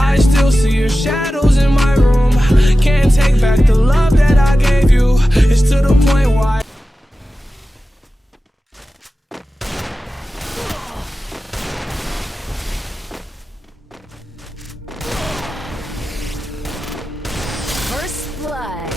I still see your shadows in my room. Can't take back the love that I gave you. It's to the point why First blood.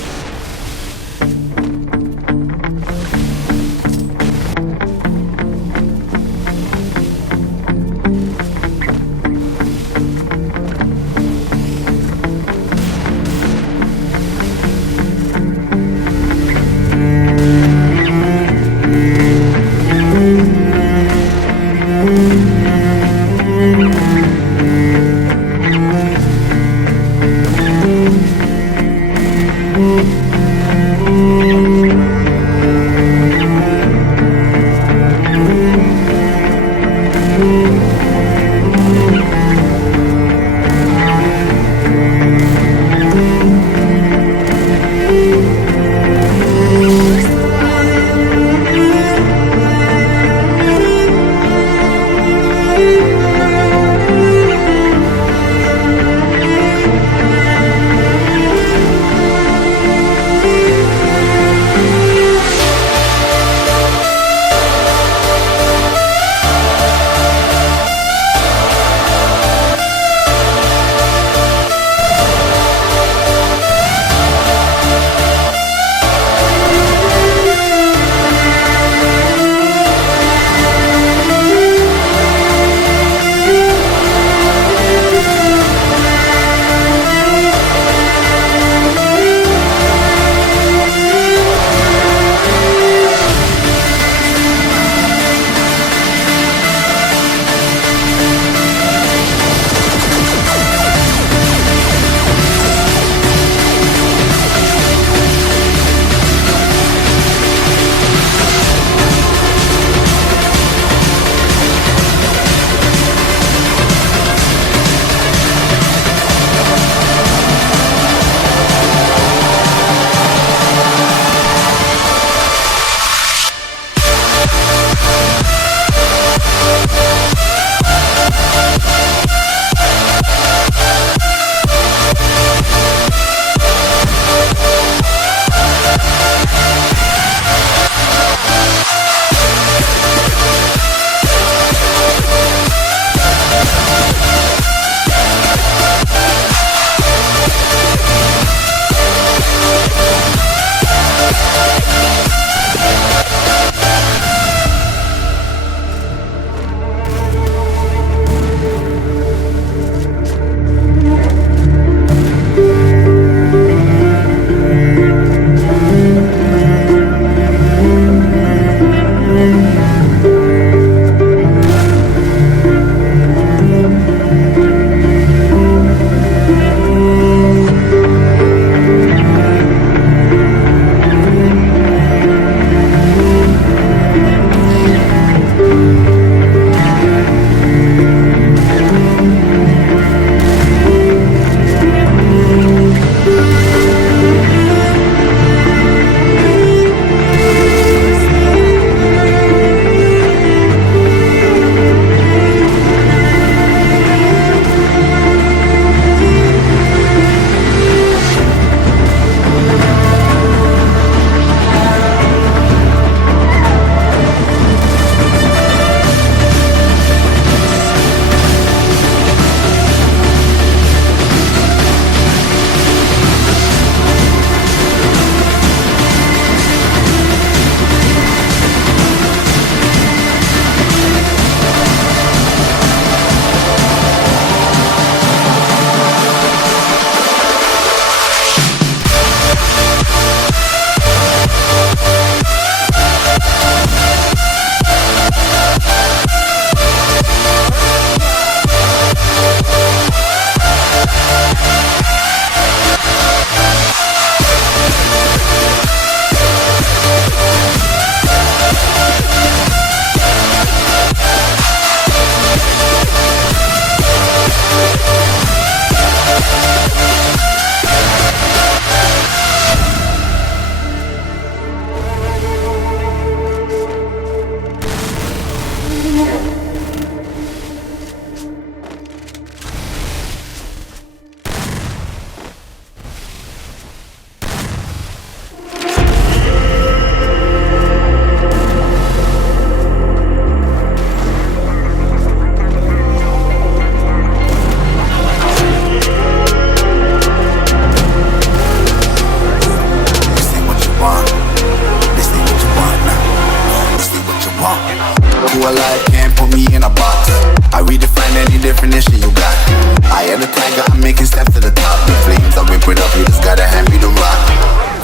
taking steps to the top. The flames are whipping up, you just gotta hand me the rock.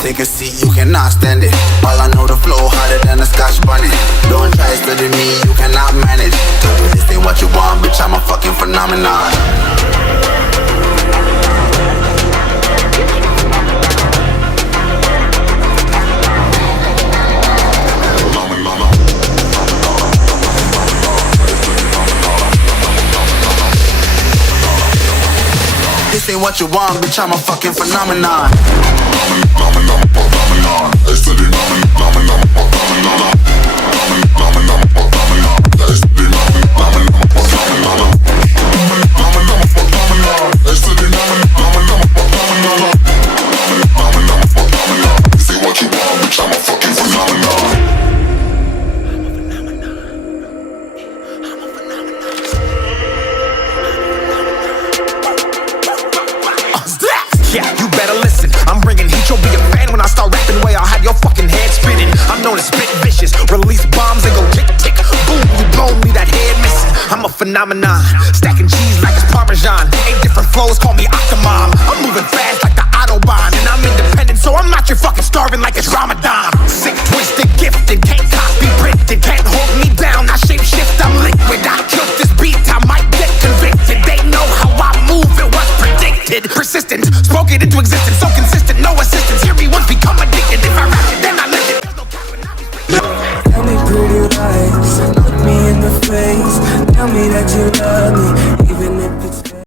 Take a seat, you cannot stand it. All I know, the flow harder than a Scotch bonnet. Don't try studying me, you cannot manage. This ain't what you want, bitch, I'm a fucking phenomenon. This ain't what you want, bitch, I'm a fucking phenomenon. Yeah, you better listen. I'm bringing heat, you'll be a fan when I start rapping. Way I'll have your fucking head spinning. I'm known as spit vicious, release bombs and go tick tick. Boom, you blown me that head missing. I'm a phenomenon, stacking cheese like it's Parmesan. 8 different flows, call me Octomom. I'm moving fast like the Autobahn, and I'm independent, so I'm not your fucking starving like it's Ramadan.